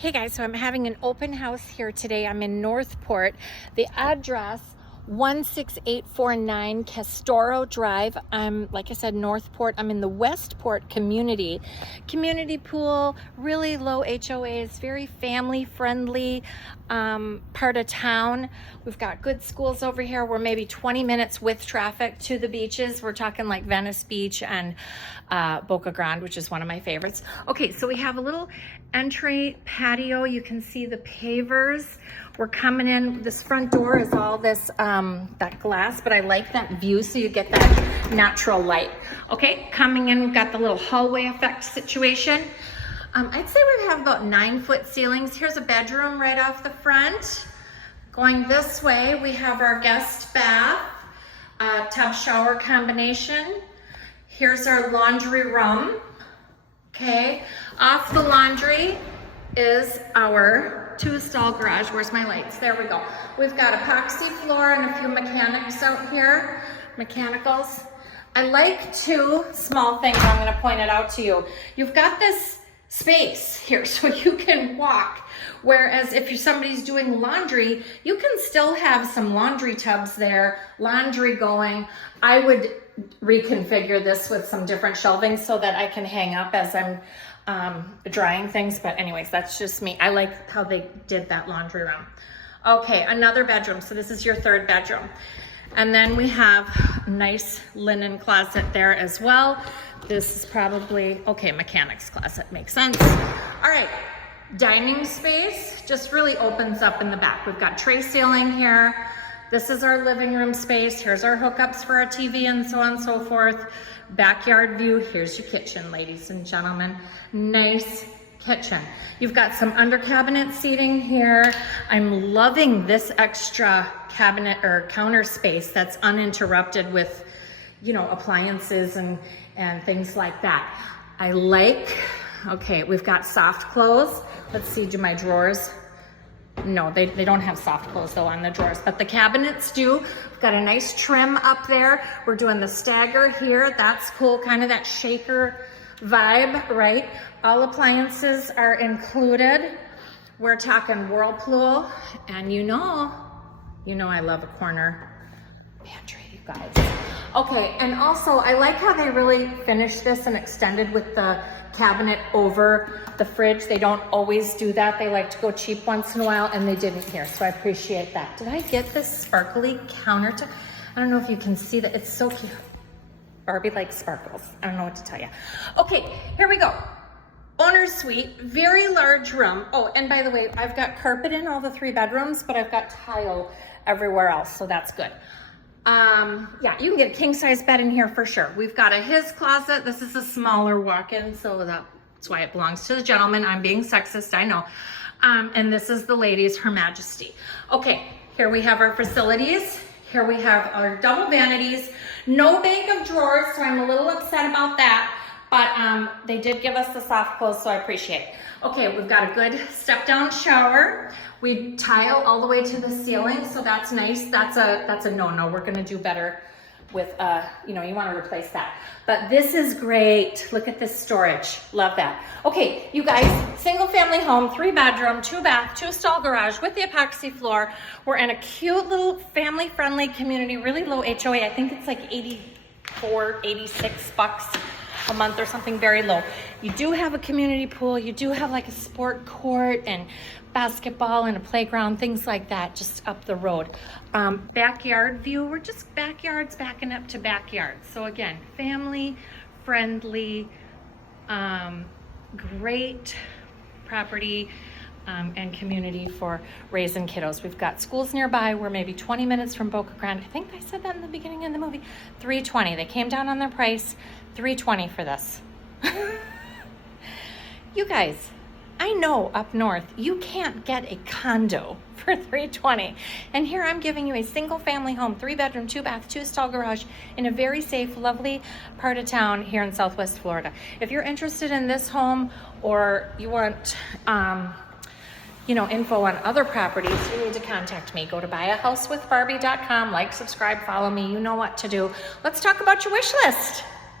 Hey guys, so I'm having an open house here today. I'm in Northport. The address 16849 Castoro Drive. I'm, like I said, Northport. I'm in the Westport community. Community pool, really low HOAs, very family friendly part of town. We've got good schools over here. We're maybe 20 minutes with traffic to the beaches. We're talking like Venice Beach and Boca Grande, which is one of my favorites. Okay, so we have a little entry patio. You can see the pavers. We're coming in. This front door is all this that glass, but I like that view, so you get that natural light. Okay, coming in, we've got the little hallway effect situation. I'd say we have about 9-foot ceilings. Here's a bedroom right off the front. Going this way, we have our guest bath, tub shower combination. Here's our laundry room. Okay, off the laundry is our 2-stall garage. Where's my lights? There we go. We've got epoxy floor and a few mechanics out here, mechanicals. I like 2 small things. I'm going to point it out to you. You've got this space here so you can walk, whereas if somebody's doing laundry, you can still have some laundry tubs there, laundry going. I would reconfigure this with some different shelving so that I can hang up as I'm drying things, but anyways, that's just me. I like how they did that laundry room. Okay, another bedroom. So this is your 3rd bedroom. And then we have a nice linen closet there as well. This is probably, okay, mechanics closet, makes sense. All right, dining space just really opens up in the back. We've got tray ceiling here. This is our living room space. Here's our hookups for our TV and so on and so forth. Backyard view. Here's your kitchen, ladies and gentlemen. Nice kitchen. You've got some under cabinet seating here. I'm loving this extra cabinet or counter space that's uninterrupted with, you know, appliances and things like that. I like, okay, we've got soft clothes. Let's see, do my drawers? No, they don't have soft clothes though on the drawers, but the cabinets do. We've got a nice trim up there. We're doing the stagger here. That's cool, kind of that shaker vibe, right? All appliances are included. We're talking Whirlpool, and you know I love a corner pantry, you guys. Okay, and also I like how they really finished this and extended with the cabinet over the fridge. They don't always do that. They like to go cheap once in a while, and they didn't here, so I appreciate that. Did I get this sparkly countertop? I don't know if you can see that. It's so cute. Barbie likes sparkles. I don't know what to tell you. Okay, here we go. Owner's suite, very large room. Oh, and by the way, I've got carpet in all the 3 bedrooms, but I've got tile everywhere else, so that's good. Yeah, you can get a king-size bed in here for sure. We've got a his closet. This is a smaller walk-in, so that's why it belongs to the gentleman. I'm being sexist, I know. And this is the ladies, Her Majesty. Okay, here we have our facilities. Here we have our double vanities. No bank of drawers, so I'm a little upset about that. But they did give us the soft clothes, so I appreciate it. Okay, we've got a good step-down shower. We tile all the way to the ceiling, so that's nice. That's a no-no. We're gonna do better with, you know, you wanna replace that. But this is great. Look at this storage. Love that. Okay, you guys, single family home, 3 bedroom, 2 bath, 2-stall garage with the epoxy floor. We're in a cute little family-friendly community, really low HOA. I think it's like 84, 86 bucks a month or something, very low. You do have a community pool. You do have like a sport court and basketball and a playground, things like that, just up the road. Backyard view, we're just backyards backing up to backyards. So again, family friendly, great property and community for raising kiddos. We've got schools nearby. We're maybe 20 minutes from Boca Grande. I think I said that in the beginning of the movie. $320. They came down on their price. $320 for this. You guys, I know up north you can't get a condo for $320, and here I'm giving you a single family home, 3 bedroom, 2 bath, 2-stall garage in a very safe, lovely part of town here in Southwest Florida. If you're interested in this home, or you want you know, info on other properties, you need to contact me. Go to buyahousewithbarbie.com, like, subscribe, follow me. You know what to do. Let's talk about your wish list.